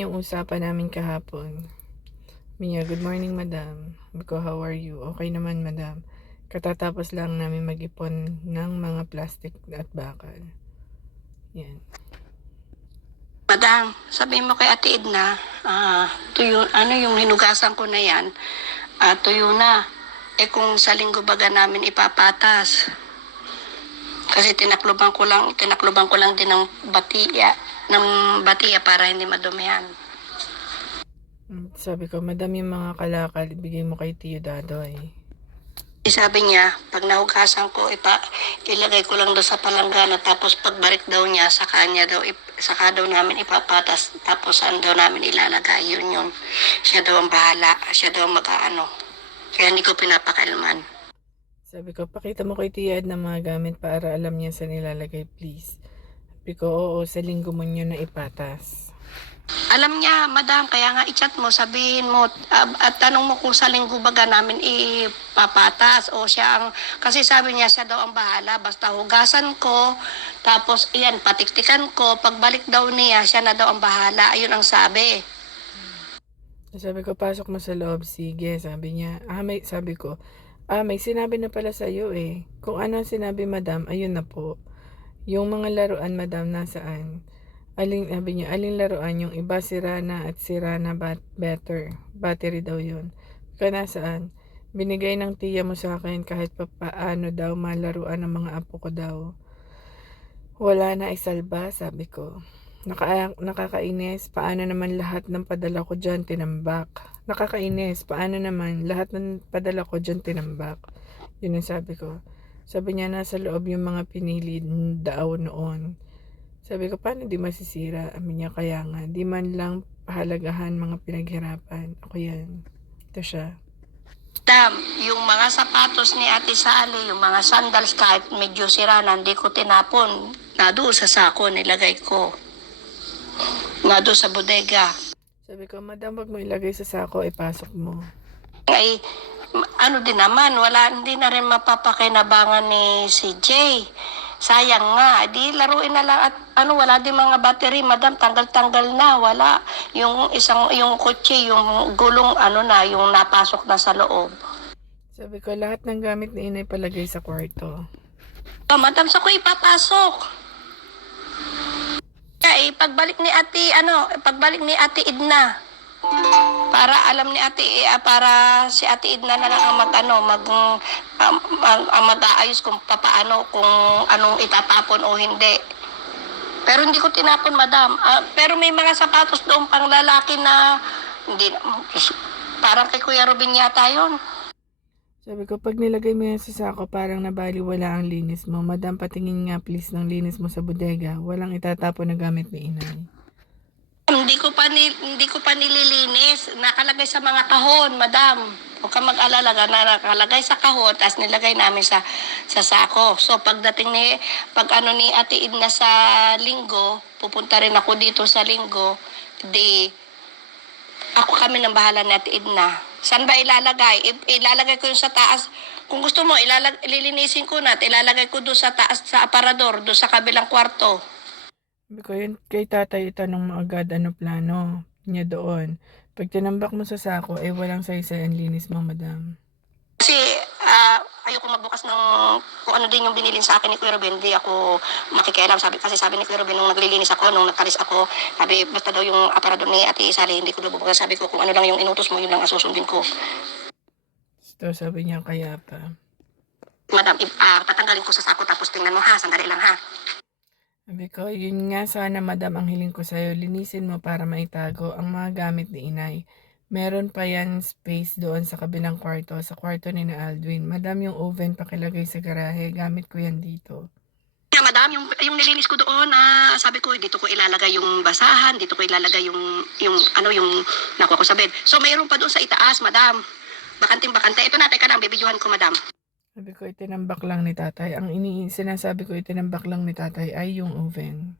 Yung usapan namin kahapon. Mia, good morning madam. Biko, how are you? Okay naman madam. Katatapos lang namin mag-ipon ng mga plastic at bakal. Yan. Madang, sabihin mo kay Ate Edna, tuyo, yung hinugasan ko na yan, tuyo na. Kung sa linggo baga namin ipapatas. Kasi tinakloban ko lang din ng batiya para hindi madumihan. Sabi ko, madam, yung mga kalakal, ibigay mo kay Tio Dadoy. Sabi niya, pag nahugasan ko, ilagay ko lang doon sa palanggana, tapos pagbalik daw niya, saka daw namin ipapatas, tapos saan daw namin ilalagay, yun. Siya daw ang bahala, siya daw ang mag-aano. Kaya hindi ko pinapakailman. Sabi ko, pakita mo kay Tia Ed ng mga gamit para alam niya saan nilalagay, please. Sabi ko, oo, sa linggo mo niyo na ipatas. Alam niya, madam, kaya nga i-chat mo, sabihin mo, at tanong mo kung sa linggo baga namin ipapatas o siya ang, kasi sabi niya siya daw ang bahala, basta hugasan ko, tapos iyan, patiktikan ko, pagbalik daw niya, siya na daw ang bahala, ayun ang sabi. Sabi ko, pasok mo sa loob, sige, sabi niya. Sabi ko, may sinabi na pala sa'yo eh. Kung ano ang sinabi madam, ayun na po. Yung mga laruan madam, nasaan? Sabi niya, aling laruan, yung iba sira na at sira na better. Battery daw yun. Kaya nasaan? Binigay ng tiya mo sa akin kahit paano daw malaruan ng mga apo ko daw. Wala na isalba, sabi ko. Nakakainis, paano naman lahat ng padala ko dyan tinambak? Nakakainis, paano naman lahat ng padala ko dyan tinambak? Yun ang sabi ko. Sabi niya, nasa loob yung mga pinili daw noon. Sabi ko, paano di masisira? Sabi niya, kaya nga, di man lang pahalagahan mga pinaghirapan. Ako yan. Ito siya. Madam, yung mga sapatos ni Ate Sally, yung mga sandals kahit medyo sira na, hindi ko tinapon. Nado sa sako, nilagay ko. Nado sa bodega. Sabi ko, madam, wag mo ilagay sa sako, ipasok mo. Ay, din naman, hindi na rin mapapakinabangan ni CJ. Sayang nga, di laruin na lang at wala din mga battery, madam, tanggal-tanggal na, wala. Yung kotse, yung gulong, yung napasok na sa loob. Sabi ko, lahat ng gamit ni inay palagay sa kwarto. Madam, sa ko ipapasok. Kaya pagbalik ni Ate Edna, para alam ni para si Ate Edna na lang ang mag-aayos kung papaano, kung anong itatapon o hindi. Pero hindi ko tinapon, madam. Pero may mga sapatos doon pang lalaki na hindi, parang kay Kuya Robin yata yun. Sabi ko, pag nilagay mo yan sa sako, parang nabaliwala ang linis mo. Madam, patingin nga please ng linis mo sa bodega. Walang itatapon na gamit ni inay. Hindi ko pa nililinis. Nakalagay sa mga kahon, madam. Huwag ka mag-alala na nakalagay sa kahon, tapos nilagay namin sa sako. So pag ni Ate Edna sa linggo, pupunta rin ako dito sa linggo, ako kami ng bahala ni Ate Edna. Saan ba ilalagay? Ilalagay ko yung sa taas. Kung gusto mo, lilinisin ko na at ilalagay ko doon sa taas, sa aparador, doon sa kabilang kwarto. Sabi ko, yun kay tatay itanong mo agad ano plano niya doon. Pag tinambak mo sa sako, walang saysay ang linis mo, madam. Kasi ayoko magbukas ng kung ano din yung binilin sa akin ni Kuya Ruben, hindi ako makikialam. Kasi sabi ni Kuya Ruben, nung naglilinis ako, nung nagkalis ako, sabi, basta daw yung aparador ni Ate Sally, hindi ko daw bubukas. Sabi ko, kung ano lang yung inutos mo, yun lang ang susundin ko. So, sabi niya, kaya pa. Madam, tatanggalin ko sa sako, tapos tingnan mo ha, sandali lang ha. Sabi ko, yun nga sana madam ang hiling ko sa'yo, linisin mo para maitago ang mga gamit ni inay. Meron pa yan space doon sa kabilang kwarto, sa kwarto ni na Aldwin. Madam, yung oven pakilagay sa garahe, gamit ko yan dito. Yeah, madam, yung nilinis ko doon, sabi ko, dito ko ilalagay yung basahan, dito ko ilalagay yung nakuha ko sa bed. So, mayroon pa doon sa itaas, madam. Bakanting-bakante. Ito na, teka lang, bibidyohan ko, madam. Sabi ko, itinambak lang ni tatay. Ang sinasabi ko, itinambak lang ni tatay ay yung oven.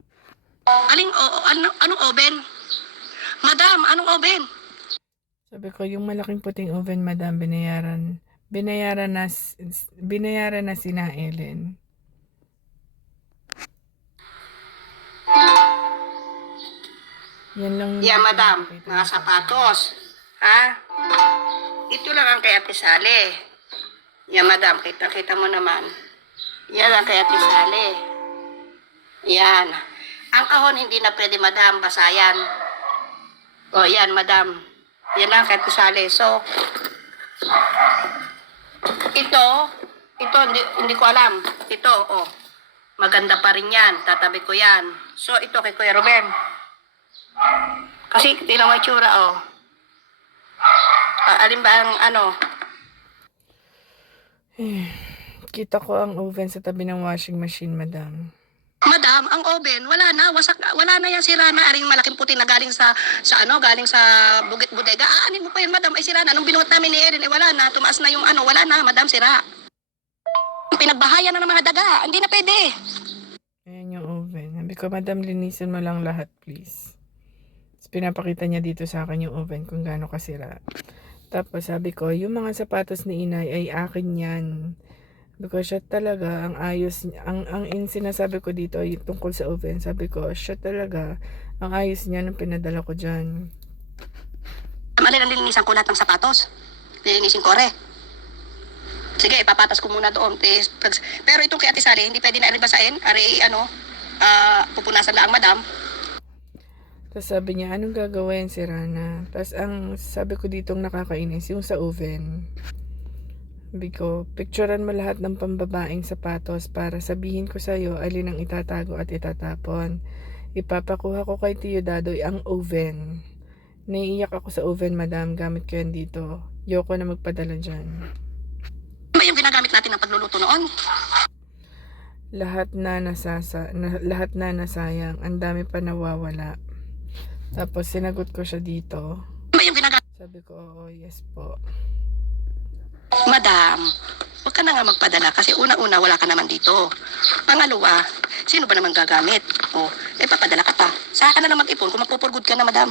Anong oven? Madam, anong oven? Sabi ko, yung malaking puting oven, madam, binayaran na sina Ellen. Yan lang yung Yeah, madam, pinapakita mga niya sa akin. sapatos. Ha? Ito lang ang kay Ate Sally. Yeah, madam, kita mo naman. Yan ang kay Ate Sally. Yan. Ang kahon hindi na pwede, madam, basayan. O, yan, madam. Yan lang kay Ate Sally. So, ito, hindi ko alam. Ito, oh. Maganda pa rin yan. Tatabi ko yan. So, ito kay Kuya Ruben. Kasi, tilang mo itsura, oh. Alin ba ang ano? Kita ko ang oven sa tabi ng washing machine, madam. Madam, ang oven, wala na, wasak, wala na yan, sira na. Aring malaking puti na galing sa galing sa Bukit Bodega. Aanin mo pa yun, madam, ay sira na. Nung binuhat namin ni Erin, wala na, tumaas na yung ano, wala na, madam, sira. Pinagbahayan na ng mga daga, hindi na pwede. Ayan yung oven. Sabi ko, madam, linisin mo lang lahat, please. Tapos pinapakita niya dito sa akin yung oven kung gaano kasira. Tapos sabi ko, yung mga sapatos ni inay ay akin yan. Because siya talaga, ang ayos, ang sinasabi ko dito ay tungkol sa oven. Sabi ko, siya talaga, ang ayos niya nung pinadala ko dyan. Alin ang lilinisan ko lahat ng sapatos? Lilinisin ko, re. Sige, ipapatas ko muna doon. Pero itong kay Ate Sally, hindi pwede na basahin. Pupunasan lang, madam. Tapos sabi niya, anong gagawin si Rana? Tapos ang sabi ko ditong nakakainis, yung sa oven. Sabi ko, picturean mo lahat ng pambabaeng sapatos para sabihin ko sa'yo alin ang itatago at itatapon. Ipapakuha ko kay Tio Dadoy ang oven. Naiiyak ako sa oven, madam. Gamit ko yan dito. Yoko na magpadala dyan. Ano ba yung ginagamit natin ng pagluluto noon? Lahat na nasayang. Ang dami pa nawawala. Tapos sinagot ko siya dito. Ano ba yung ginagamit? Sabi ko, oo, yes po. Madam, huwag ka na nga magpadala kasi una-una wala ka naman dito. Pangalawa, sino ba naman gagamit? O, papadala ka pa. Saka ka na lang mag-ipon kung magpupurgod ka na, madam.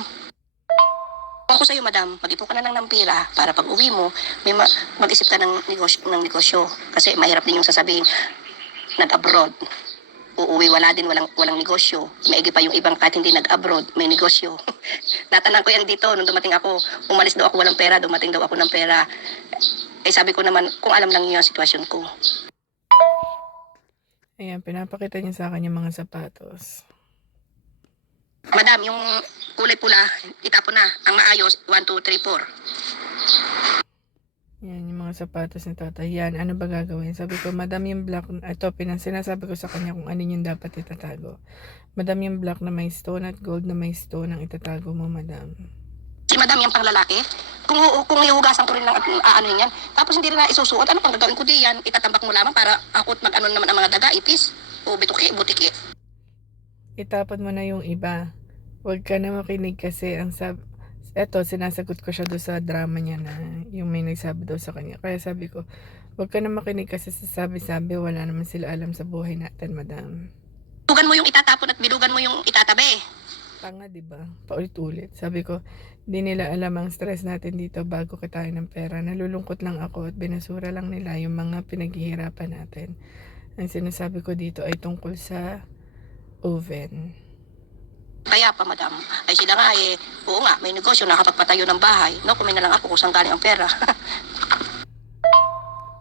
Ako sa'yo, madam, mag-ipon ka na lang ng pira para pag uwi mo, may mag-isip ka ng negosyo. Kasi mahirap din yung sasabihin, nag-abroad. Uuwi, walang negosyo. Maigi pa yung ibang kahit hindi nag-abroad, may negosyo. Natanang ko yan dito, nung dumating ako, umalis daw ako walang pera, dumating daw ako ng pera. Sabi ko naman, kung alam lang niyo ang sitwasyon ko. Ayan, pinapakita niya sa akin yung mga sapatos. Madam, yung kulay pula, itapon na. Ang maayos, 1, 2, 3, 4. Yan, yung mga sapatos ni Tata. Yan, ano ba gagawin? Sabi ko, madam yung black, ito, sinasabi ko sa kanya kung ano yung dapat itatago. Madam yung black na may stone at gold na may stone ang itatago mo, madam. Si madam yung pang lalaki, kung ihugasan ko rin ng aano yan, tapos hindi rin na isusuot, ano pang gagawin ko di yan? Itatambak mo lamang para ako mag-ano naman ang mga daga, ipis, o bituki, butiki. Itapon mo na yung iba. Huwag ka na makinig kasi eto, sinasagot ko siya doon sa drama niya na yung may nagsabi daw sa kanya. Kaya sabi ko, huwag ka na makinig kasi sa sabi-sabi, wala naman sila alam sa buhay natin, madam. Bilugan mo yung itatapon at bilugan mo yung itatabi. Tanga, diba? Paulit-ulit. Sabi ko, di nila alam ang stress natin dito bago kitain ng pera. Nalulungkot lang ako at binasura lang nila yung mga pinaghihirapan natin. Ang sinasabi ko dito ay tungkol sa oven. Kaya pa, madam, ay sila nga oo nga, may negosyo, nakapagpatayo ng bahay. No, kumain na lang ako kung saan galing ang pera.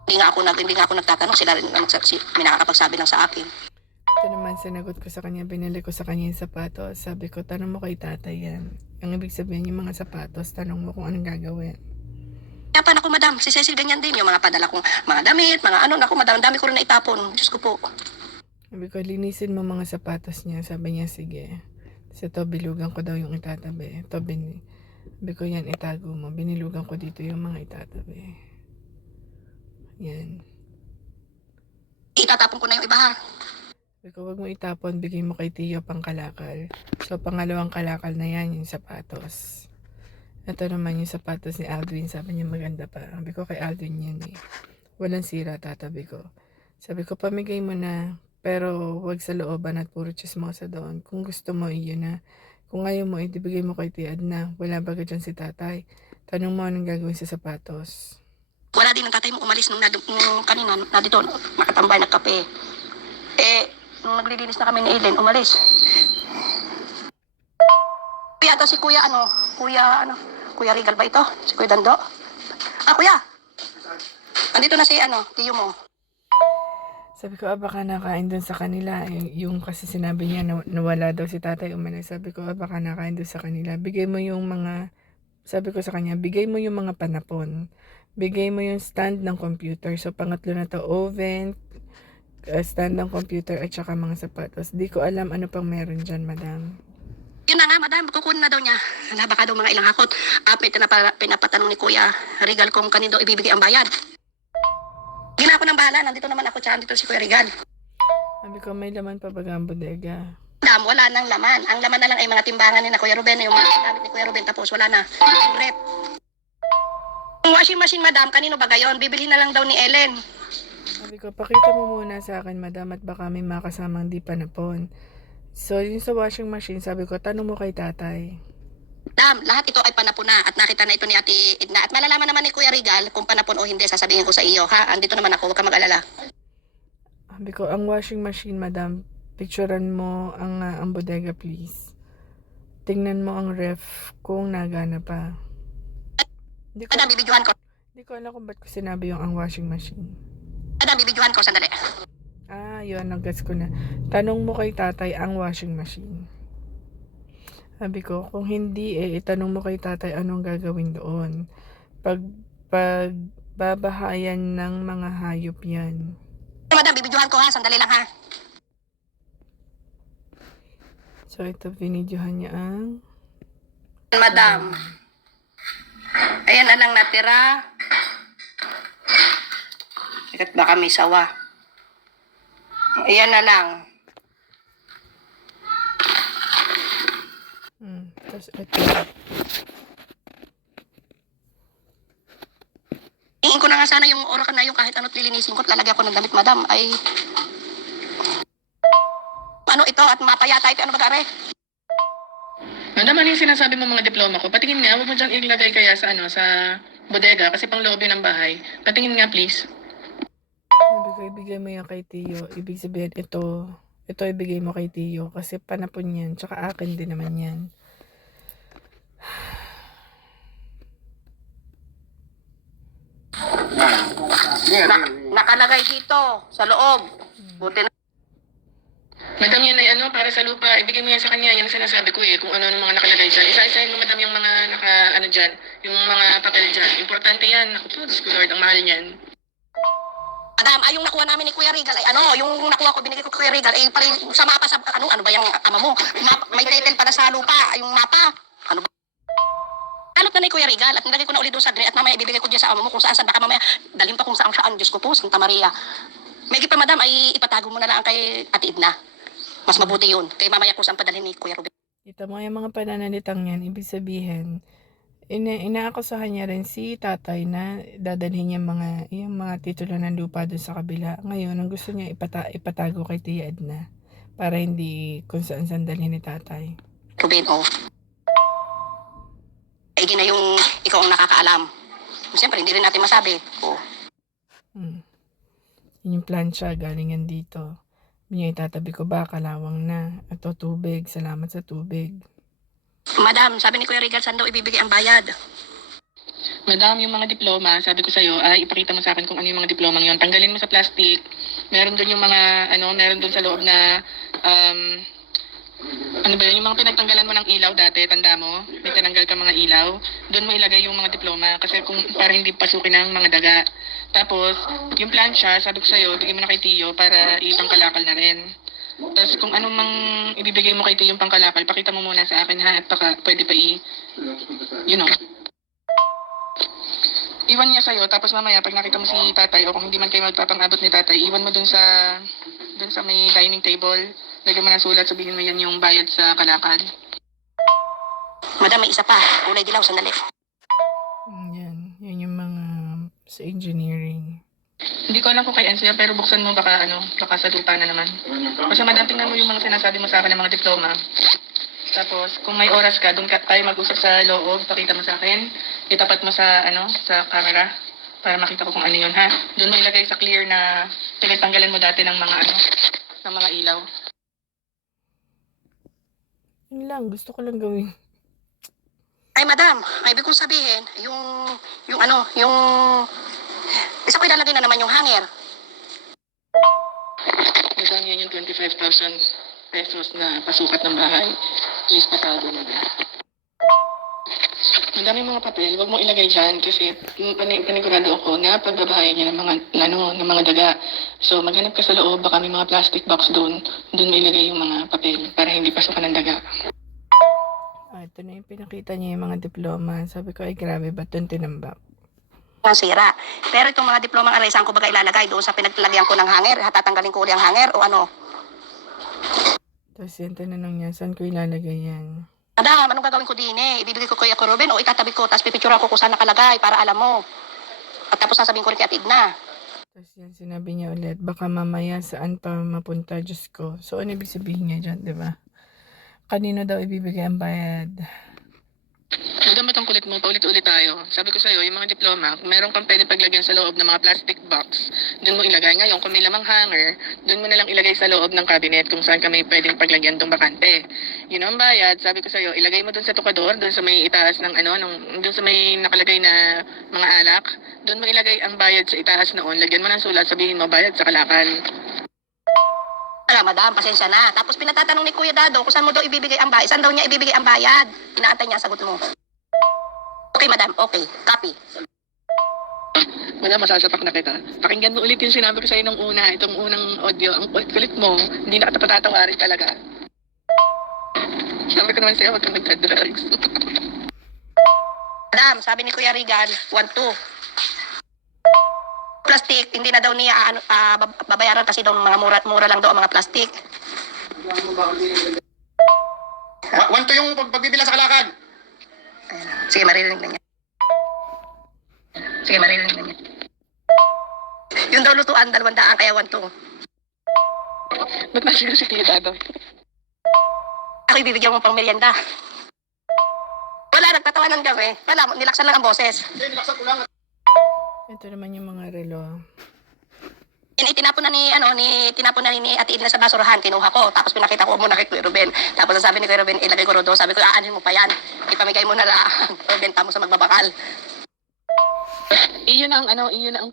Hindi nga ako nagtatanong, sila rin may nakakapagsabi lang sa akin. Ito naman, sinagot ko sa kanya, binili ko sa kanya yung sapatos. Sabi ko, tanong mo kay tatay yan. Ang ibig sabihin yung mga sapatos, tanong mo kung anong gagawin. Kaya pa, naku, madam, si Cecil ganyan din, yung mga padala kong mga damit, mga ano, naku, madam, dami ko rin na itapon. Diyos ko po. Sabi ko, linisin mo mga sapatos niya. Sabi niya, sige. Kasi ito, bilugan ko daw yung itatabi. Ito, sabi ko, yan, itago mo. Binilugan ko dito yung mga itatabi. Yan. Itatapon ko na yung iba, ha? Sabi ko, wag mo itapon, bigay mo kay Tio pang kalakal. So, pangalawang kalakal na yan, yung sapatos. Ito naman yung sapatos ni Aldwin. Sabi niya, maganda pa. Sabi ko, kay Aldwin yan eh. Walang sira, tatabi ko. Sabi ko, pamigay mo na. Pero, wag sa looban at puro chismosa doon. Kung gusto mo, iyon na. Kung ayaw mo, ibigay mo kay Tia Adna. Wala ba dyan si tatay? Tanong mo anong gagawin sa sapatos. Wala din ang tatay mo umalis nung kanina, na dito, makatambay, nagkape. Nung naglilinis na kami ni Ellen, umalis. yata si Kuya Kuya Regal ba ito? Si Kuya Dando? Kuya! Andito na si tiyo mo. Sabi ko, baka nakain dun sa kanila. Yung kasi sinabi niya na nawala daw si tatay umalis. Sabi ko, baka nakain dun sa kanila. Bigay mo yung mga, sabi ko sa kanya, bigay mo yung mga panapon. Bigay mo yung stand ng computer. So, pangatlo na to, oven, stand ng computer, at saka mga sapatos. Di ko alam ano pang meron dyan, madam. Yun na nga, madam, kukunin na daw niya. Baka daw mga ilang hakot. Pinapatanong ni Kuya Regal kung kanino daw ibibigay ang bayad. Hindi na ako nang bahala. Nandito naman ako, tsaka nandito si Kuya Regal. Sabi ko, may laman pa baga ang bodega. Madam, wala nang laman. Ang laman na lang ay mga timbangan ni na Kuya Ruben, yung mga gamit ni Kuya Ruben, tapos wala na. Rep. Yung washing machine, madam, kanino ba gayon? Bibili na lang daw ni Ellen. Sabi ko, pakita mo muna sa akin, madam, at baka may makasamang di panapon. So, yung sa washing machine, sabi ko, tanong mo kay tatay. Madam, lahat ito ay panapon na at nakita na ito ni Ate Edna. At malalaman naman ni Kuya Regal kung panapon o hindi, sasabihin ko sa iyo, ha? Andito naman ako, huwag ka mag-alala. Sabi ko, ang washing machine, madam, picturean mo ang bodega, please. Tingnan mo ang ref kung nagana pa. Madam, bibidyohan ko. Hindi ko alam kung ba't ko sinabi yung ang washing machine. Madam, bibidyohan ko, sandali. Yun, nag-gets ko na. Tanong mo kay tatay ang washing machine. Sabi ko, kung hindi, itanong mo kay tatay anong gagawin doon. Babahayan ng mga hayop yan. Madam, bibidyohan ko ha, sandali lang ha. So, ito, binidyohan niya ang... Madam, ayan na lang natira. Sikat baka may sawa. Ayan na lang. Tapos, ito. Iin ko na nga sana yung orakan na yung kahit ano't lilinisin ko at lalagyan ko ng damit, madam. Ay, ano ito at mapayata ito, ano ba gare? Madam, ano yung sinasabi mo mga diploma ko? Patingin nga, huwag mo dyan ilagay kaya sa sa bodega kasi pang loob yun ng bahay. Patingin nga, please. Sabi ko, ibigay mo yan kay Tiyo. Ibig sabihin, ito ibigay mo kay Tiyo. Kasi panapon yan. Tsaka akin din naman yan. Nakalagay dito, sa loob. Buti na. Madam, yan ay para sa lupa. Ibigay mo yan sa kanya. Yan ang sinasabi ko kung ano ang mga nakalagay dyan. Isa-isahin mo, madam, yung mga dyan. Yung mga papel dyan. Importante yan. Ako po, Diyos ko Lord, ang mahal niyan. Madam, yung nakuha namin ni Kuya Regal, yung nakuha ko, binigay ko Kuya Regal, pala sa mapa, ano ba yung ama mo? May title para sa lupa, yung mapa. Ano ba? Alot na ni Kuya Regal at nilagay ko na ulit doon sa drain at mamaya ibibigay ko dyan sa amo mo kung saan baka mamaya dalhin pa kung saan. Diyos ko po, Santa Maria. May pa, madam, ay ipatago mo na lang kay Ate Edna. Mas mabuti yun. Kaya mamaya kung saan padalhin ni Kuya Ruben. Ito mo yung mga pananalitang yan. Ibig sabihin, inaakusahan niya rin si tatay na dadalhin yung mga titulo ng lupa doon sa kabila. Ngayon, ang gusto niya ipatago kay Tia Edna para hindi kung saan dalhin ni tatay. Ruben, ay na yung ikaw ang nakakaalam. Siyempre, hindi rin natin masabi. Yun yung plancha, galing yan dito. Niya itatabi ko ba, kalawang na. Ato tubig, salamat sa tubig. Madam, sabi ni Kuya Regal, saan daw ibibigay ang bayad? Madam, yung mga diploma, sabi ko sa'yo, ipakita mo sa akin kung ano yung mga diplomang yun. Tanggalin mo sa plastic. Meron doon yung mga, meron doon sa loob na, ano ba yun, yung mga pinagtanggalan mo ng ilaw dati, tanda mo? May tinanggal ka mga ilaw. Doon mo ilagay yung mga diploma kasi para hindi pasukin ng mga daga. Tapos, yung plancha, sabi ko sa'yo, bigyan mo na kay Tiyo para ipangkalakal na rin. Tapos kung ano mang ibibigay mo kay Tiyo yung pangkalakal, pakita mo muna sa akin ha, at pwede pa iwan niya sa'yo, tapos mamaya pag nakita mo si tatay o kung hindi man kayo magpapang-abot ni tatay, iwan mo dun sa may dining table, lagyan mo ng sulat, sabihin mo yan yung bayad sa kalakal. Madam, may isa pa. Kulay dilaw, sandali. Yan yung mga sa engineering. Hindi ko alam kung kay Ensia, pero buksan mo baka sa lupa na naman. Kasi madam, tingnan mo yung mga sinasabi mo sa akin ng mga diploma. Tapos, kung may oras ka, doon tayo mag-usap sa loob, pakita mo sa akin, itapat mo sa camera, para makita ko kung ano yun, ha? Doon mo ilagay sa clear na pinagtanggalan mo dati ng mga ilaw. Yun lang, gusto ko lang gawin. Ay, madam, ay ibig kong sabihin, yung isa ko ilalagay na naman yung hanger. Madam, yan yung 25,000 pesos na pasukat ng bahay. Please patago mo din. Ang daming mga papel, wag mo ilagay dyan kasi panigurado ako na pagbabahay niya ng mga daga. So maghanap ka sa loob, baka may mga plastic box doon mo ilagay yung mga papel para hindi pasukan ng daga. Ito na yung pinakita niya yung mga diploma. Sabi ko, ay grabe, ba't doon tinambak? Ang sira. Pero itong mga diplomang aray, saan ko baga ilalagay? Doon sa pinaglalagyan ko ng hanger? Tatanggalin ko ulit ang hanger o ano? Tapos yan, tinanong niya, saan ko ilalagay yan? Madam, anong gagawin ko din eh? Ibibigay ko kay Ruben o itatabi ko, tapos pipicturean ko kung saan nakalagay para alam mo. At tapos sasabihin ko rin kay Ate Edna. Tapos yan, sinabi niya ulit, baka mamaya saan pa mapunta, Diyos ko. So, ano ibig sabihin niya dyan, di ba? Kanino daw ibibigay ang bayad? Madam, ba't ang kulit mo? Paulit-ulit tayo. Sabi ko sa'yo, yung mga diploma, kung meron kang pwede paglagyan sa loob ng mga plastic box, doon mo ilagay. Ngayon, kung may lamang hanger, doon mo na lang ilagay sa loob ng cabinet kung saan ka may pwedeng paglagyan tong bakante. Yun ang bayad. Sabi ko sa'yo, ilagay mo doon sa tukador, doon sa may itaas ng doon sa may nakalagay na mga alak, doon mo ilagay ang bayad sa itaas noon. Lagyan mo ng sulat, sabihin mo bayad sa kalakal. Madam, pasensya na. Tapos pinatatanong ni Kuya Dado kung saan mo daw ibibigay ang bayad. Saan daw niya ibibigay ang bayad? Inaantay niya ang sagot mo. Okay, madam. Okay. Copy. Wala, masasapak na kita. Pakinggan mo ulit yung sinabi ko sa'yo nung una, itong unang audio. Ang kulit mo, hindi na kita patatawarin talaga. Sabi ko naman sa'yo, huwag kang nagka-drugs. Madam, sabi ni Kuya Regan, 1-2. Plastic, hindi na daw niya babayaran kasi daw mga mura lang daw ang mga plastic. 1-2 yung pagbibilang sa kalakal. Sige, maririnig na niya. Sige, maririnig na niya. Yung daw lutuan, 200, kaya 1-2. Ba't nasi ko si Kuya Dado? Ako ibibigyan mo pang merienda. Wala, nagtatawa ng gabi. Wala, nilaksan lang ang boses. Hindi, nilaksan ko lang. Ito naman yung mga relo. Tinapon na ni Ate Edna sa basurahan, kinuha ko. Tapos pinakita ko muna kay Kuya Ruben. Tapos sabi ni Kuya Ruben, ilagay ko rodo. Sabi ko, aanin mo pa yan. Ipamigay mo na lang. Benta mo sa magbabakal. Iyon ang 200.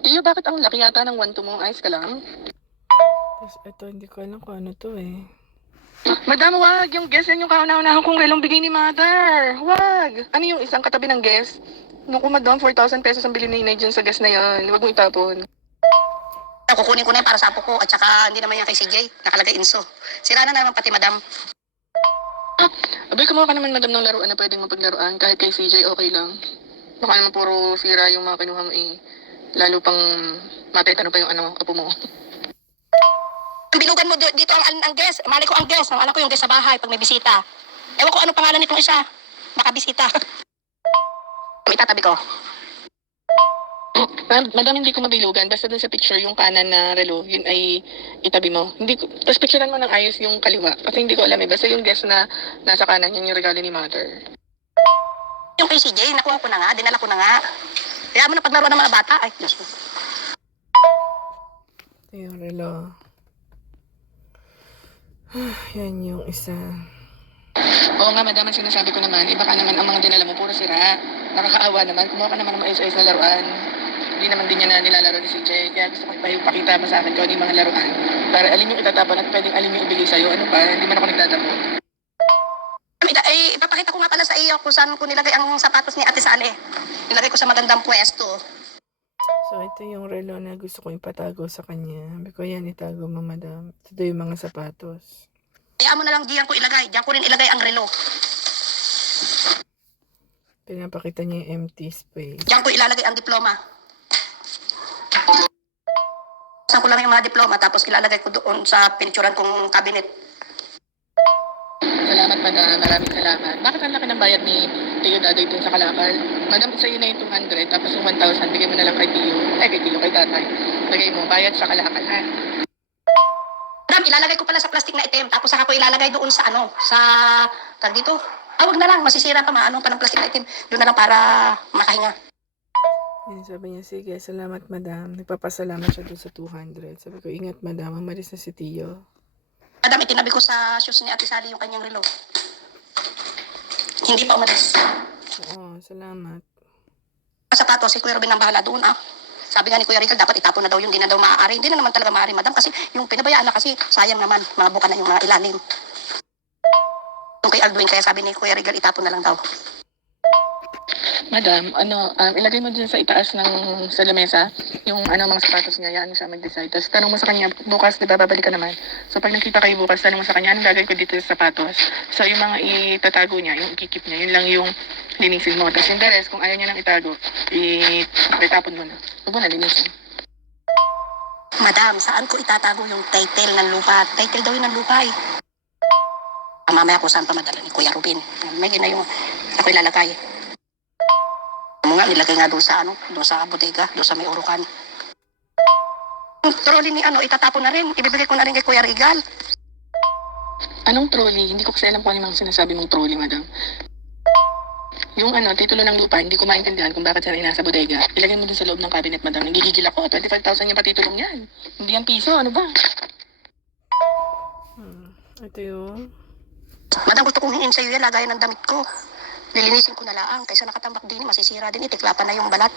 Tiyo, bakit ang laki yata ng 1-2 mo? Ayos ka lang? Tapos ito, hindi ko alam kung ano to eh. Madam, wag. Yung guest yan yung kauna-unahan kong relong bigay ni mother. Wag. Ano yung isang katabi ng guest? Naku, madam, 4,000 pesos ang bili ni Inay dyan sa guest na yan. Huwag mo itapon. Kukunin ko na yan para sa apo ko. At saka hindi naman yan kay CJ. Nakalagay inso. Sira na naman pati, madam. Abay, kumuha ka naman, madam, ng laruan na pwedeng mapaglaruan. Kahit kay CJ, okay lang. Baka naman puro sira yung mga kinuha mo eh. Lalo pang matitano pa yung apo mo. Binugan mo dito ang guest. Mali ko ang guest. Alam ko yung guest sa bahay pag may bisita. Ewan ko ano pangalan nitong isa. Makabisita. Itatabi ko. Madam, hindi ko mabilugan. Basta dun sa picture, yung kanan na relo, yun ay itabi mo. Tapos picturean mo ng ayos yung kaliwa. Kasi hindi ko alam eh. Basta yung guest na nasa kanan, yun yung regalo ni mother. Yung kay CJ, nakuha ko na nga. Dinala ko na nga. Kaya mo na paglaruan ng mga bata. Ay, Diyos ko. Ito yung relo. Yan yung isa. Oo nga, madam, ang sinasabi ko naman, iba ka naman ang mga dinala mo, puro sira. Nakakaawa naman, kumuha ka naman ng maayos-ayos na laruan. Hindi naman din niya na nilalaro ni CJ, kaya gusto ko ipakita pa sa akin kung ano yung mga laruan. Para alin yung itatapon at pwedeng alin yung ibigay sa'yo. Ano pa, hindi man ako nagtatapon. Ay, ipapakita ko nga pala sa iyo kung saan ko nilagay ang sapatos ni Ate Sally. Nilagay ko sa magandang pwesto. So, ito yung relo na gusto ko ipatago sa kanya. Sabi ko, yan, itago mo, madam. Ito yung mga sapatos. Kaya mo na lang diyan ko ilagay. Diyan ko rin ilagay ang relo. Pinapakita niya yung empty space. Diyan ko ilalagay ang diploma. Saan ko lang yung mga diploma tapos ilalagay ko doon sa pinituran kong cabinet. Salamat, madam. Maraming salamat. Bakit ang laki ng bayad ni Tiyo Dadoy dun sa Kalakal? Madam, sa'yo na yung 200, tapos yung 1,000, bigay mo na lang kay Tiyo. Kay tatay. Lagay mo, bayad sa Kalakal, ha? Madam, ilalagay ko pala sa plastic na itim. Tapos saka ko ilalagay doon sa tag dito. Wag na lang, masisira pa, maano pa ng plastic na itim. Doon na lang para makahinga. Yan, sabi niya, sige, salamat, madam. Nagpapasalamat siya doon sa 200. Sabi ko, ingat, madam. Umalis na si Tiyo. Madam, itinabi ko sa shoes ni Ate Sally yung kanyang relo. Hindi pa umalis. Oo, salamat. Sapatos, si Kuya Robin ang bahala doon ah. Sabi nga ni Kuya Rical, dapat itapon na daw yun, hindi na daw maaari. Hindi na naman talaga maaari, madam, kasi yung pinabayaan na kasi, sayang naman, mabuka na yung ilalim. Yung kay Aldwin, kaya sabi ni Kuya Rical, itapon na lang daw. Madam, ilagay mo dyan sa itaas ng sa lamesa, yung mga sapatos niya, yan siya mag-decide. Tapos tanong mo sa kanya, bukas, di ba, babalik ka naman. So pag nakita kayo bukas, tanong mo sa kanya, anong gagawin ko dito sa sapatos? So yung mga itatago niya, yung ikikip niya, yun lang yung linisin mo. Tapos yung the rest, kung ayaw niya nang itago, itapon mo na. Huwag mo na linisin. Madam, saan ko itatago yung title ng lupa? Title daw yun ng lupa eh. Mamaya ko saan pa madala ni Kuya Robin. May na yung ako ilalagay. Nga, nilagay nga doon sa bodega, doon sa may urukan. Yung trolley ni itatapon na rin. Ibibigay ko na rin kay Kuya Regal. Anong trolley? Hindi ko kasi alam kung ano yung sinasabi mong trolley, madam. Yung titulo ng lupa, hindi ko maintindihan kung bakit siya nasa bodega. Ilagay mo dun sa loob ng cabinet, madam. Nagigigil ako. 25,000 yung patitulong yan. Hindi yan piso, ano ba? Ito yung... Madam, gusto kong hingin sa'yo yan, lagayan ng damit ko. Lilinisin ko na lang, kaysa nakatambak din, masisira din, itiklapan na yung balat.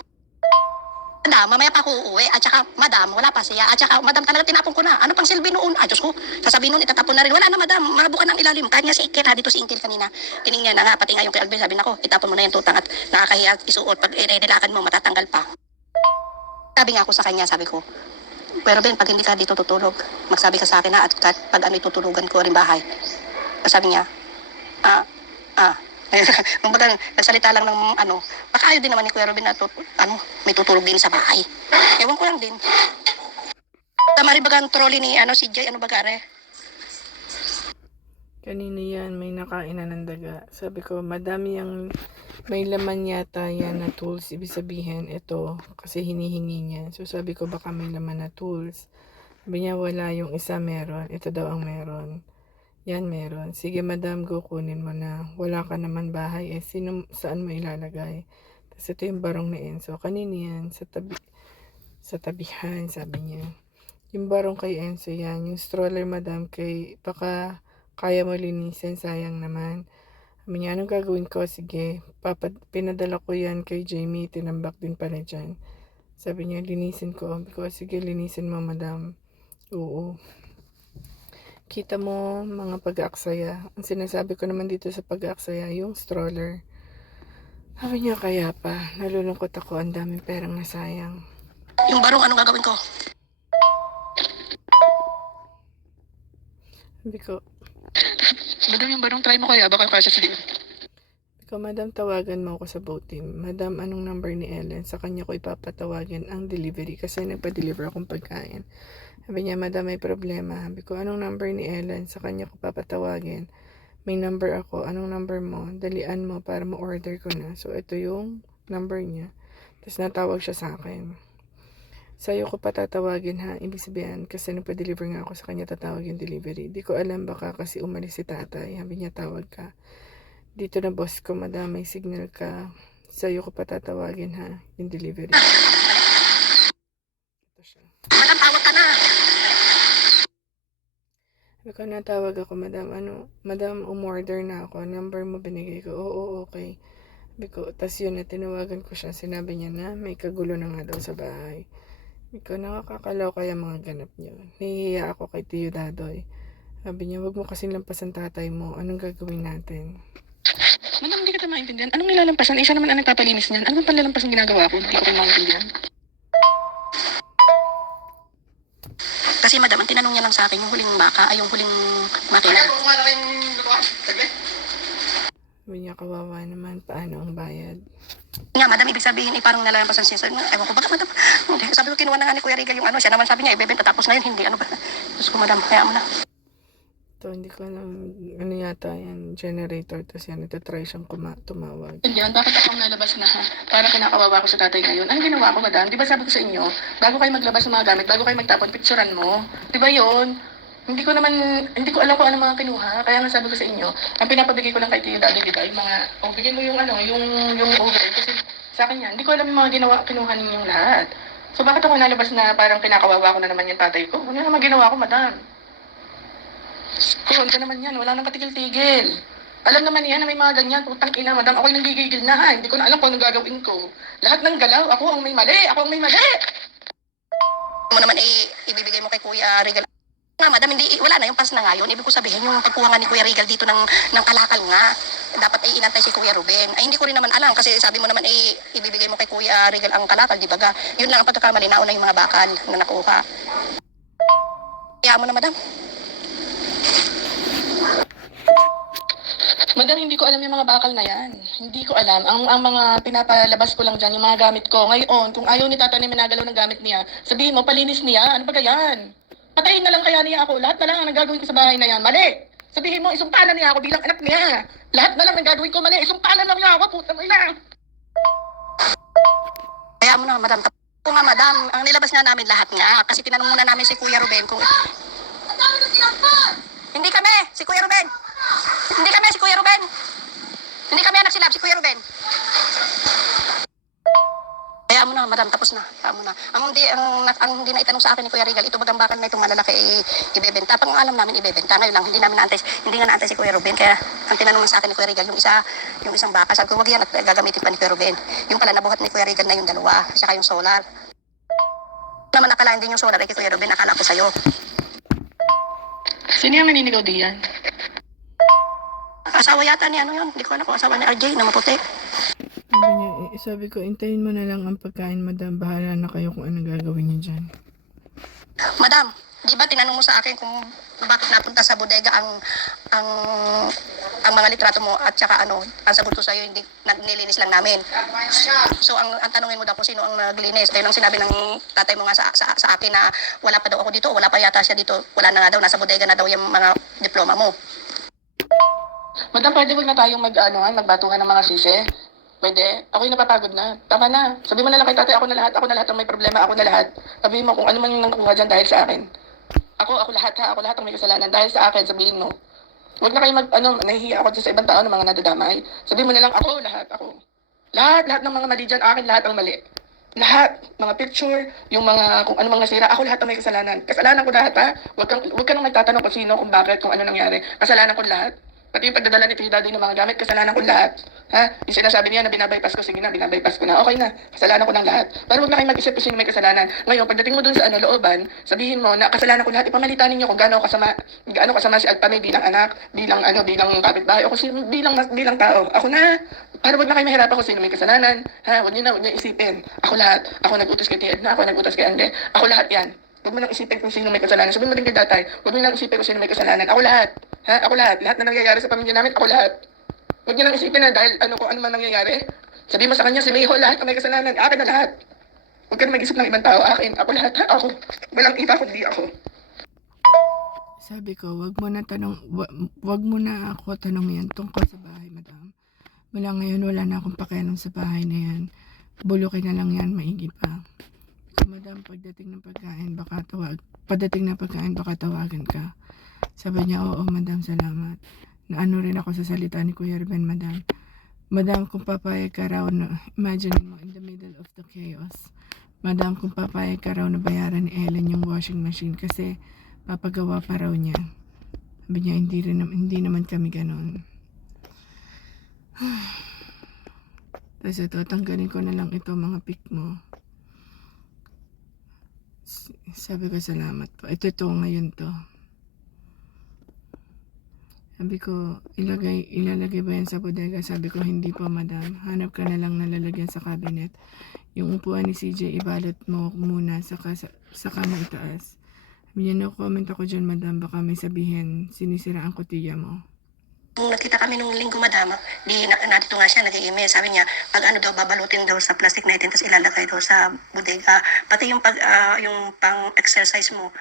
Madam, mamaya pa ako uuwi, at saka, madam, wala pa siya, at saka, madam, talaga tinapon ko na. Ano pang silbi noon? Ay, Diyos ko, sasabihin noon, itatapon na rin. Wala na, madam, mabukan ng ilalim. Kahit nga si Iker, dito si Iker kanina. Tinignan na nga, pati nga yung kay Alvin, sabi nako, itapon mo na yung tutang at nakakahiya at isuot. Pag nilakan mo, matatanggal pa. Sabi nga ako sa kanya, sabi ko, pero Ben, pag hindi ka dito tutulog, magsabi ka sa akin na, at pag itutulugan ko rin bahay. Sabi niya, nung bagang nagsalita lang ng baka ayaw din naman ni Kuya Robin na may tutulog din sa bahay. Ewan ko lang din. Tamari bagang trolley ni si Jay, bagare? Kanina yan, may nakain na ng daga. Sabi ko, madami yung may laman yata yan na tools. Ibig sabihin, ito, kasi hinihingi niya. So sabi ko, baka may laman na tools. Sabi niya, wala, yung isa meron. Ito daw ang meron. Yan meron. Sige madam, go kunin mo na. Wala ka naman bahay. Saan mo ilalagay? Tapos ito yung barong ni Enzo. Kanina yan, sa tabihan, sabi niya. Yung barong kay Enzo yan. Yung stroller madam, baka kaya mo linisin, sayang naman. Sabi niya, anong gagawin ko? Sige, pinadala ko yan kay Jamie, tinambak din pala dyan. Sabi niya, linisin ko. Sabi ko, sige, linisin mo madam. Oo. Kita mo mga pag-aaksaya. Ang sinasabi ko naman dito sa pag-aaksaya, yung stroller. Sabi niya, kaya pa, nalulungkot ako, ang daming perang nasayang. Yung barong, anong gagawin ko? Sabi ko, Madam, yung barong try mo kaya, baka kasya sa liit. madam, tawagan mo ako sa boat team. Madam, anong number ni Ellen? Sa kanya ko ipapatawagan ang delivery kasi nagpa-deliver akong pagkain. Sabi niya, madam, may problema. Sabi ko, anong number ni Ellen? Sa kanya ko papatawagin. May number ako. Anong number mo? Dalian mo para ma-order ko na. So, ito yung number niya. Tapos natawag siya sa akin. Sa'yo ko patatawagin ha. Ibig sabihin, kasi nagpa-deliver nga ako sa kanya tatawag yung delivery. Di ko alam baka kasi umalis si tatay. Sabi niya, tawag ka. Dito na boss ko, madam, may signal ka. Sa'yo ko patatawagin ha, yung delivery. Ito siya. Madam, tawag ka na. Sabi ko, natawag ako, madam. Madam, umorder na ako. Number mo binigay ko. Oo, okay. Sabi ko, tas yun na, tinawagan ko siya. Sinabi niya na may kagulo na nga daw sa bahay. Sabi ko, nakakakalaw kaya mga ganap niyo. Nahihiya ako kay Tiyo Dadoy. Sabi niya, wag mo kasing lampasan tatay mo. Anong gagawin natin? Madam, hindi kita maintindihan. Anong nilalampasan? Siya naman ang nagpapalinis niyan. Ano bang panlalampasan ginagawa ko? Hindi ko rin maintindihan. Kasi madam, ang tinanong niya lang sa akin, yung huling yung huling makina. Kung nga na rin lutuan, saglit. Sabi niya, kawawa naman, paano ang bayad? Nga, madam, ibig sabihin, parang nalalampasan siya. Ewan ko, baka madam, hindi. Sabi ko, kinuha na nga ni Kuya Regal yung siya naman sabi niya, ibebenta, tapos ngayon, hindi, ba? Tapos ko, madam, kaya mo na. Ito, hindi ko alam, yata yan, generator, tapos yan, ito try siyang tumawag. Yan, bakit ako nalabas na ha? Para kinakawawa ko sa tatay ngayon. Anong ginawa ko, madam? Di ba sabi ko sa inyo, bago kayo maglabas ng mga gamit, bago kayo magtapon, picturean mo. Di ba yun? Hindi ko alam kung ano mga kinuha. Kaya nga sabi ko sa inyo, ang pinapabigay ko lang kay Tiyo Daddy, di ba? Yung mga, bigyan mo yung yung overhead. Kasi sa akin yan, hindi ko alam yung mga kinuha ninyong lahat. So bakit ako nalabas na parang kinakawawa ko na naman yung tatay ko? Ano naman ginawa ko, madam? Kuhon ka naman yan, wala nang katigil-tigil. Alam naman niya na may mga ganyan, putang ina, madam, ako'y nanggigigil na ha. Hindi ko na alam kung anong gagawin ko. Lahat ng galaw, ako ang may mali, ako ang may mali. Mo naman ibibigay mo kay Kuya Regal. Nga, madam, hindi, wala na yung pass na ngayon. Ibig ko sabihin, yung pagkuha nga ni Kuya Regal dito ng kalakal nga, dapat ay inantay si Kuya Ruben. Ay, hindi ko rin naman alam kasi sabi mo naman ibibigay mo kay Kuya Regal ang kalakal, di ba ga? Yun lang ang pagkakamali, nauna yung mga bakal na nakuha. Kaya mo na, madam. Madam, hindi ko alam yung mga bakal na yan. Hindi ko alam. Ang mga pinapalabas ko lang dyan, yung mga gamit ko. Ngayon, kung ayaw ni Tata na minagalaw ng gamit niya, sabihin mo, palinis niya. Ano ba yan? Patayin na lang kaya niya ako. Lahat na lang ang nagagawin ko sa bahay na yan. Mali! Sabihin mo, isumpalan niya ako bilang anak niya. Lahat na lang ang gagawin ko mali. Isumpalan lang niya ako. Putang ina. Kaya mo na, madam. Kung nga, madam, ang nilabas nga namin lahat nga. Kasi tinanong muna namin si Kuya Ruben kung... Hindi kami, si Kuya Ruben. Hindi kami, si Kuya Ruben. Hindi kami anak silab, si Kuya Ruben. Kaya mo na, madam, tapos na. Kaya mo na. Ang hindi na itanong sa akin ni Kuya Regal, ito bagang bakal na itong malalaki ibebenta. Pag alam namin ibebenta, ngayon lang, hindi nga naantay si Kuya Ruben. Kaya ang tinanong sa akin ni Kuya Regal, yung isang bakal, sabi ko, wag yan at gagamitin pa ni Kuya Ruben. Yung pala nabuhat ni Kuya Regal na yung dalawa, saka yung solar. Naman akalain din yung solar ay kay Kuya Ruben, akala ko sa'yo. Sino yung naninigaw diyan? Asawa yata ni ano yun, hindi ko alam kung asawa ni RJ na maputi. Sabi ko, intayin mo na lang ang pagkain, madam. Bahala na kayo kung anong gagawin niyo dyan. Madam, di ba tinanong mo sa akin kung bakit napunta sa bodega ang mga litrato mo at saka ang sagot ko sa'yo, hindi nilinis lang namin. So ang tanongin mo daw kung sino ang naglinis. Ayun ang sinabi ng tatay mo nga sa akin na wala pa daw ako dito, wala pa yata siya dito, wala na nga daw, nasa bodega na daw yung mga diploma mo. Madam, pwede wag na tayong magbatuhan ng mga sisi. Pwede? Ako'y napapagod na. Tama na. Sabi mo na lang kay tatay, ako na lahat ang may problema, ako na lahat. Sabihin mo kung ano man yung nakuha dyan dahil sa akin. Ako lahat ha, ako lahat ang may kasalanan dahil sa akin, sabihin mo. Huwag na kayo nahihiya ako dyan sa ibang tao ng mga nadadamay. Sabihin mo na lang, ako. Lahat ng mga mali dyan, akin lahat ang mali. Lahat, mga picture, yung mga, kung ano mga sira, ako lahat ang may kasalanan. Kasalanan ko lahat ha. Huwag ka nang magtatanong kung sino, kung bakit, kung ano nangyari. Kasalanan ko lahat. Pati yung pagdadala ni Tito Daddy ng mga gamit, kasalanan ko lahat. Ha? Yung sinasabi niya na binabypass ko, sige na, binabypass ko na. Okay na, kasalanan ko ng lahat. Pero huwag na kayo mag-isip kung sino may kasalanan. Ngayon, pagdating mo dun sa looban, sabihin mo na kasalanan ko lahat, ipamalitan ninyo kung gaano kasama si Alpamay bilang anak, bilang kapitbahay, o kung sino, bilang tao. Ako na. Para huwag na kayo mahirapan kung sino may kasalanan. Ha? Huwag niyo isipin. Ako lahat. Ako nag-utos kay Tia Edna, ako nag-utos kay Ande. Ako lahat yan. Huwag mo nang isipin kung sino may kasalanan. Sabihin mo din kay tatay, huwag mo nang isipin kung sino may kasalanan. Ako lahat. Ha? Ako lahat. Lahat na nangyayari sa pamilya namin, ako lahat. Huwag niyo nang isipin na dahil kung ano man nangyayari. Sabihin mo sa kanya, si Mayho, lahat na may kasalanan. Akin na lahat. Huwag ka na mag-isip ng ibang tao. Akin. Ako lahat. Ha? Ako. Walang iba kundi ako. Sabi ko, wag mo na ako tanongin tungkol sa bahay, madam. Mula ngayon, wala na akong pakialam sa bahay na yan. Bulukin na lang yan, maigi pa. Madam, pagdating ng pagkain, baka tawagan ka. Sabi niya, oo, madam, salamat. Naano rin ako sa salita ni Kuya Ruben, madam. Madam, kung papayag ka raw na, imagine mo, in the middle of the chaos. Madam, kung papayag ka raw na bayaran ni Ellen yung washing machine kasi papagawa pa raw niya. Sabi niya, hindi naman kami ganon. Tapos ito, tanggalin ko na lang ito, mga pic mo. Sabi ko, salamat po. Ito ngayon to. Sabi ko, ilalagay ba yan sa bodega? Sabi ko, hindi po, madam. Hanap ka na lang na lalagyan sa cabinet. Yung upuan ni CJ, ibalot mo muna saka mo itaas. Sabi niya, no comment ako dyan, madam. Baka may sabihin, sinisira ang kutiya mo. Nung nakita kami nung linggo, madam, nandito nga siya, nag-email. Sabi niya, pag babalutin daw sa plastic na itin, tapos ilalagay daw sa bodega. Pati yung yung pang-exercise mo,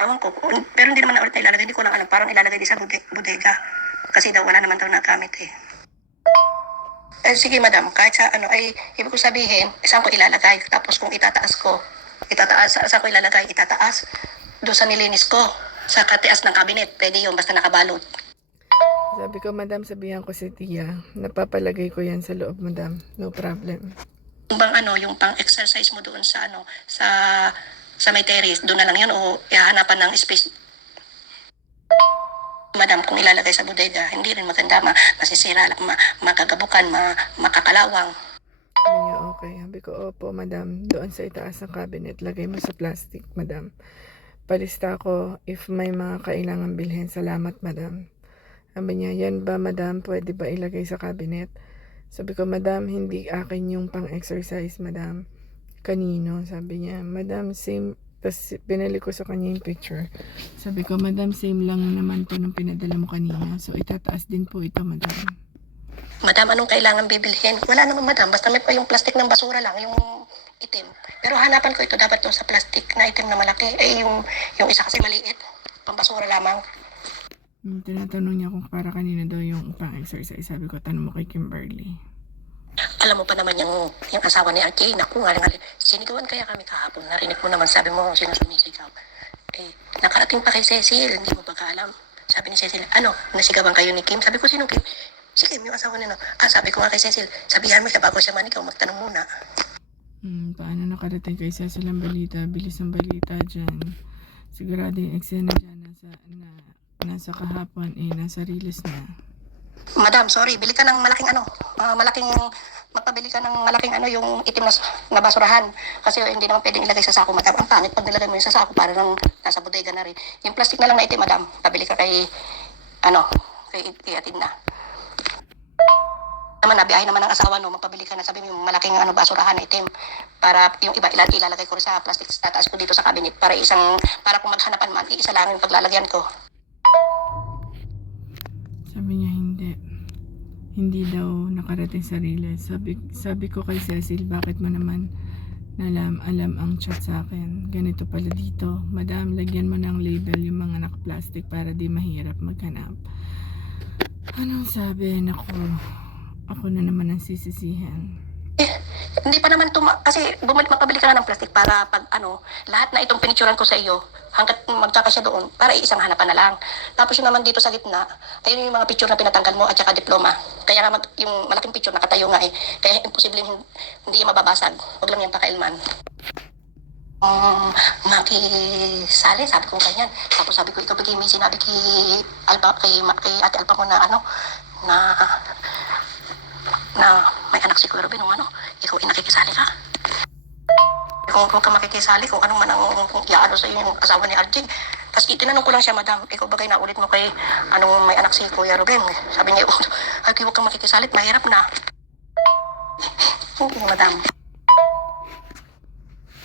ewan ko, pero hindi naman na ulit na ilalagay, hindi ko lang alam, parang ilalagay din sa bodega. Kasi daw, wala naman daw nagamit eh. Sige, madam, kahit sa ay, ibig ko sabihin, saan ko ilalagay? Tapos kung saan ko ilalagay? Itataas, doon sa nilinis ko, sa katias ng cabinet, pwede yun, basta nakabalot. Sabi ko, madam, sabihan ko si Tia, napapalagay ko yan sa loob, madam. No problem. Yung yung pang-exercise mo doon sa sa may terrace, doon na lang yun o ihahanapan ng space. Madam, kung ilalagay sa bodega, hindi rin maganda, masisira, magagabukan, makakalawang. Sabi niya, okay. Sabi ko, opo, madam. Doon sa itaas ng cabinet, lagay mo sa plastic, madam. Palista ko if may mga kailangan bilhin. Salamat, madam. Sabi niya, yan ba, madam? Pwede ba ilagay sa cabinet? Sabi ko, madam, hindi akin yung pang-exercise, madam. Kanino? Sabi niya, madam, same. Tapos pinali ko sa kanya yung picture. Sabi ko, madam, same lang naman to nung pinadala mo kanina. So, itataas din po ito, madam. Madam, anong kailangan bibilhin? Wala naman, madam. Basta may pa yung plastic ng basura lang, yung itim. Pero hanapan ko ito dapat doon sa plastic na itim na malaki. Yung isa kasi maliit. Pambasura lamang. Tinatanong niya kung para kanina daw yung pang-exercise. Sabi ko, tanong mo kay Kimberly. Alam mo pa naman yung asawa ni RJ, naku, ngaling sinigawan kaya kami kahapon. Narinig mo naman, sabi mo, sino sumisigaw. Nakarating pa kay Cecil, hindi mo ba alam? Sabi ni Cecil, nasigawan kayo ni Kim? Sabi ko, sino Kim? Si Kim, yung asawa niya. Sabi ko nga kay Cecil, sabihan mo siya bago siya manigaw, magtanong muna. Paano nakarating kay Cecil ang balita? Bilis ang balita dyan. Sigurado yung eksena dyan nasa kahapon, nasa release na. Madam, sorry, bili ka ng magpabili ka ng malaking yung itim na basurahan. Kasi hindi naman pwedeng ilagay sa sako, madam. Ang pangit pag nilagay mo yung sa sako para nang nasa bodega na rin. Yung plastic na lang na itim, madam. Pabili ka kay Atin na. Naman, nabiyahe naman ang asawa, no, magpabili ka na, sabi mo yung malaking basurahan na itim. Para yung iba, ilalagay ko rin sa plastic, tataas ko dito sa cabinet. Para kung maghanapan man, iisa lang yung paglalagyan ko. Sabi niya hindi daw nakarating sa release. Sabi ko kay Cecil, bakit mo naman alam ang chat sa akin? Ganito pala dito. Madam, lagyan mo ng label yung mga naka-plastic para di mahirap maghanap. Anong sabi? Naku, ako na naman ang sisisihan. Hindi pa naman kasi magpabili ka na ng plastic para pag lahat na itong pinicturan ko sa iyo, hanggat magkakasya doon, para isang hanapan na lang. Tapos yun naman dito sa gitna, ayun yung mga picture na pinatanggal mo at saka diploma. Kaya nga yung malaking picture nakatayo nga kaya imposible hindi mababasag. Huwag lang yung pakailman. Makisali, sabi ko ganyan. Tapos sabi ko, ikaw bigay may sinabi kay Ate Alpa mo na may anak si Kuya Ruben, ikaw nakikisali ka. Kung ka makikisali, kung anong man ang iaano sa iyo yung asawa ni RJ. Tapos itinanong ko lang siya, madam, ikaw ba kayo naulit mo kay may anak si Kuya Ruben? Sabi niya, ay, huwag kang makikisalit, mahirap na. Hindi, madam.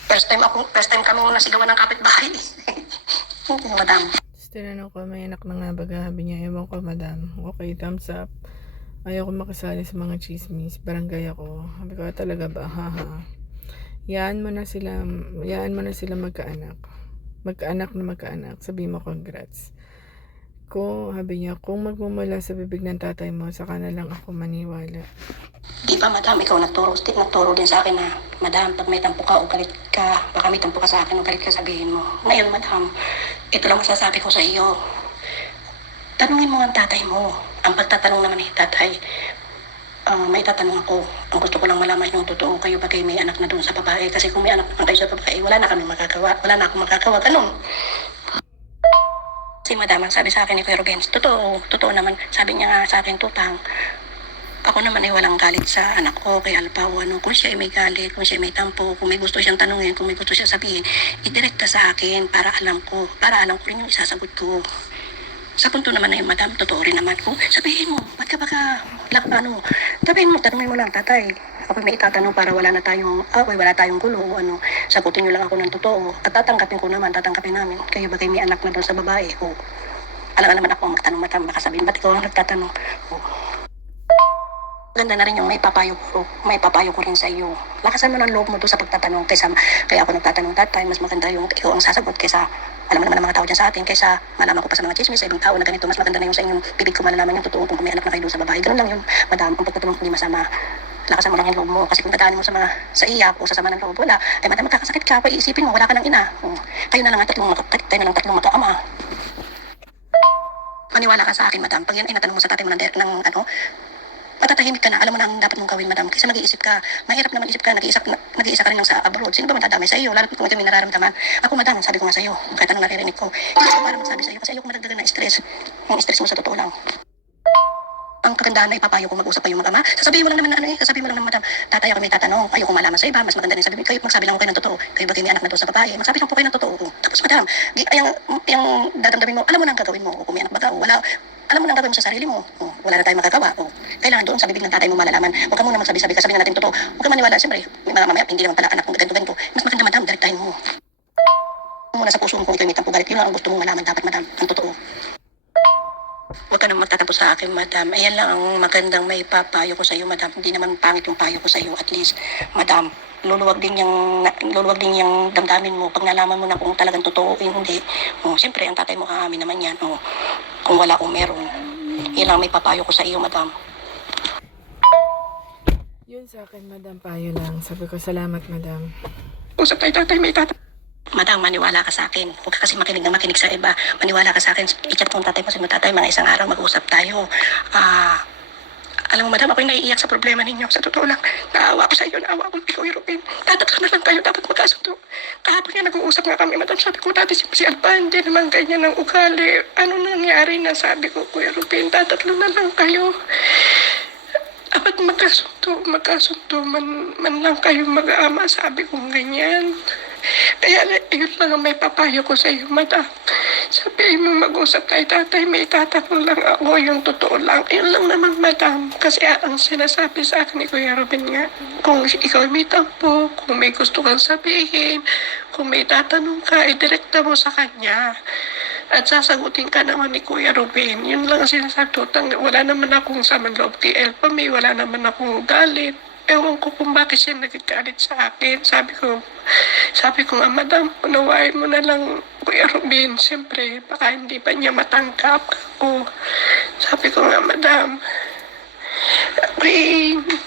First time kami nasigawan ng kapitbahay. Hindi, madam. Tapos tinanong ko, may anak na nga baga? Sabi niya, ewan ko, madam. Okay, thumbs up. Ayaw ko makisali sa mga chismis. Barangay ako. Sabi ko, talaga ba? Haha. Yaan mo na sila magkaanak. Magkaanak. Sabi mo, congrats. Sabi niya, kung magmumula sa bibig ng tatay mo, saka na lang ako maniwala. Di ba, madam, ikaw nagturo din sa akin na, madam, pag may tampo ka o galit ka, baka may tampo ka sa akin o galit ka, sabihin mo. Ngayon, madam, ito lang masasabi ko sa iyo. Tanungin mo ang tatay mo. Ang pagtatanong naman ni tatay, may tatanong ako. Ang gusto ko lang malaman yung totoo, kayo ba kayo may anak na doon sa babae? Kasi kung may anak na kayo sa babae, wala na akong magagawa. Ganun. Si madam, ang sabi sa akin ni Kuya Ruben, totoo naman. Sabi niya nga sa akin, tutang. Ako naman ay walang galit sa anak ko, kay Alpao. Kung siya ay may galit, kung siya ay may tampo, kung may gusto siyang tanungin, kung may gusto siyang sabihin, idirekta sa akin para alam ko rin yung isasagot ko. Sa punto naman na yung madam, totoo rin naman ko. Sabihin mo, ba't ka sabihin mo, tanungin mo lang, tatay. Ako may itatanong para wala tayong gulo o sagutin nyo lang ako ng totoo. At tatangkapin namin. Kayo ba kayo may anak na doon sa babae? O, alam naman ako magtanong, madam, baka sabihin, ba't ikaw ang nagtatanong? O, ganda na rin yung may papayo ko rin sa iyo. Lakasan mo ng loob mo doon sa pagtatanong kaya ako nagtatanong, tatay, mas maganda yung ikaw ang sasagot kaysa alam mo naman ng mga tao dyan sa atin, kaysa malaman ko pa sa mga chismis sa ibang tao na ganito, mas maganda na yung sa inyong bibig ko malalaman yung totoo kung may anak na kayo doon sa babae. Ganun lang yun, madam, ang pagtatanong ko hindi masama. Lakasan mo lang yung loob mo, kasi kung dadaanin mo sa iyak o sa sama ng loob, wala, ay madam, magkakasakit ka, iisipin mo, wala ka ng ina. Kayo na lang tatlong magkaama. Maniwala ka sa akin, madam, pag yan ay natanong mo sa tatay mo matatahimik ka na, alam mo na ang dapat mong gawin, madam, kaysa mag-iisip ka. Mahirap naman isip ka, nag-iisa ka rin lang sa abroad. Sino ba matadamay sa iyo? Lalo kung ito may nararamdaman. Ako, madam, sabi ko nga sa iyo, kahit anong naririnig ko, hindi ko para magsabi sa iyo kasi ayoko madagdagan na stress. yung stress mo sa totoo lang. Ang kagandahan na ipapayo kung mag-usap kayo mag-ama, sasabihin mo lang naman na sasabihin mo lang naman, madam, tatay ako may tatanong, ayoko malaman sa iba, mas maganda rin sabihin, kayo magsabi lang kayo ng totoo, kayo ba kayo may anak na doon sa babae, magsabi lang po kayo ng totoo. Tapos madam, yung dadamdamin mo, alam mo na ang gagawin mo, kung may anak ba ka, wala, alam mo na ang gagawin mo sa sarili mo, wala na tayong magagawa, kailangan doon sa bibig ng tatay mo malalaman, huwag ka muna magsabi-sabi, sabihin na natin totoo, huwag ka maniwala, siyempre, mamaya, hindi naman pala anak kung ganito, mas maganda madam, direktahin mo. Muna sa puso mo kung ikaw may tampo galit, yun lang ang gusto mong malaman dapat madam, ang totoo. Huwag ka nang magtatampo sa akin, madam. Ayan lang ang magandang may papayo ko sa iyo, madam. Hindi naman pangit yung payo ko sa iyo. At least, madam, luluwag din yung damdamin mo pag nalaman mo na kung talagang totoo o hindi. Siyempre, ang tatay mo aamin naman yan. Kung wala o meron. Yan lang may papayo ko sa iyo, madam. Yun sa akin, madam, payo lang. Sabi ko, salamat, madam. Usap tayo, tatay, may tatanong. Madam, maniwala ka sa akin. Huwag ka kasi makinig sa iba. Maniwala ka sa akin. I-chat mo ang tatay mo. Sabi mo, tatay, mga isang araw mag-usap tayo. Alam mo, madam, ako'y naiiyak sa problema ninyo. Sa totoo lang, naawa ko sa iyo, naawa ko ikaw, Robin. Tatatlo na lang kayo, dapat magkasundo. Kahapon nga nag-uusap nga kami, madam. Sabi ko, dati si Alban, hindi naman ganyan ang ugali. Ano nangyari na? Sabi ko, Kuya Robin, tatatlo na lang kayo. Dapat magkasundo man lang kayo mag-aama. Sabi ko, ganyan. Kaya yun lang ang may papayo ko sa iyo, madam. Sabihin mo mag-usap tayo, tatay, may tatanong lang ako, yung totoo lang. Yun lang naman, madam. Kasi ang sinasabi sa akin ni Kuya Robin nga, kung ikaw may tampo, kung may gusto kang sabihin, kung may tatanong ka, idirekta mo sa kanya. At sasagutin ka naman ni Kuya Robin. Yun lang ang sinasabi. Wala naman akong saman loob kay Elpa, wala naman akong galit. Ewan ko kung bakit siya nagagalit sa akin. Sabi ko nga, madam, unawain mo na lang, Kuya Robin. Siyempre, baka hindi pa niya matanggap ako. Sabi ko nga, madam,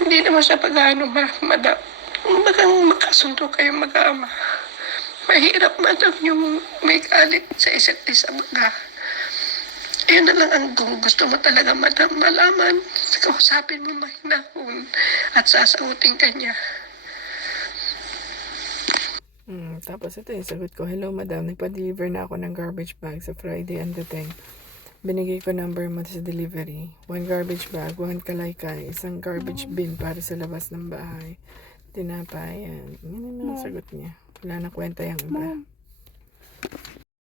hindi naman sa pag-ano, madam. Bagang magkasundo kayo mag-ama. Mahirap, madam, yung may galit sa isa't isa baga. Ayun na lang ang gusto mo talaga, madam, malaman. Kausapin mo mahinahon at sasagutin ka niya. Tapos ito yung sagot ko, hello, madam, nagpa-deliver na ako ng garbage bag sa Friday and the thing. Binigay ko number mo sa delivery. 1 garbage bag, 1 kalaykay, 1 garbage bin para sa labas ng bahay. Tinapay, yan. Yan ang sagot niya. Wala na kwenta yung iba.